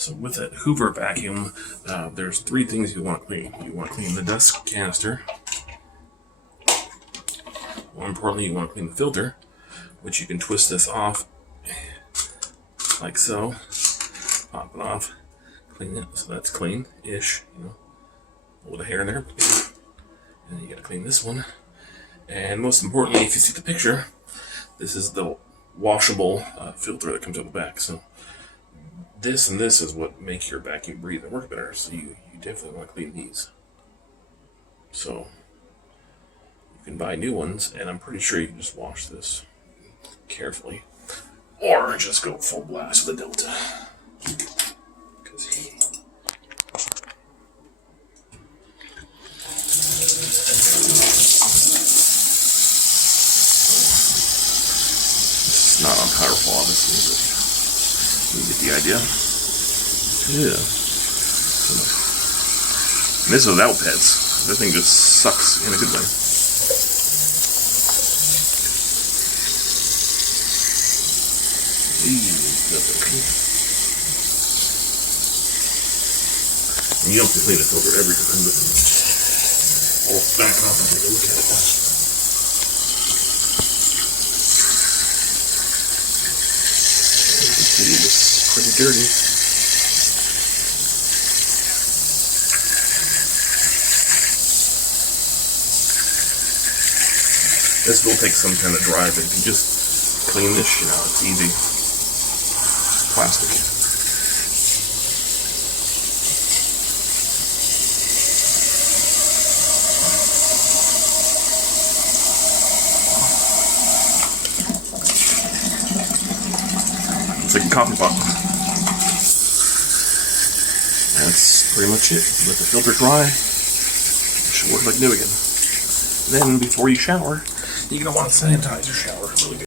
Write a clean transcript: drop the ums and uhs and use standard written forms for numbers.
So with that Hoover vacuum, there's 3 things you want to clean. You want to clean the dust canister. More importantly, you want to clean the filter, which you can twist this off like so. Pop it off, clean it, so that's clean-ish, you know, with a hair in there. And then you gotta clean this one. And most importantly, if you see the picture, this is the washable filter that comes out the back. So this and this is what make your vacuum breathe and work better. So you definitely want to clean these. So you can buy new ones, and I'm pretty sure you can just wash this carefully, or just go full blast with the Delta. It's not on powerful, obviously, but you get the idea. Yeah. And this is without pets. This thing just sucks in a good way. And you don't have to clean the filter every time, but I'll back off and take a look at it. You can see it's pretty dirty. This will take some time to dry, but if you just clean this shit out, it's easy. Plastic. It's like a coffee pot. That's pretty much it. Let the filter dry. It should work like new again. Then, before you shower, you're going to want to sanitize your shower really good.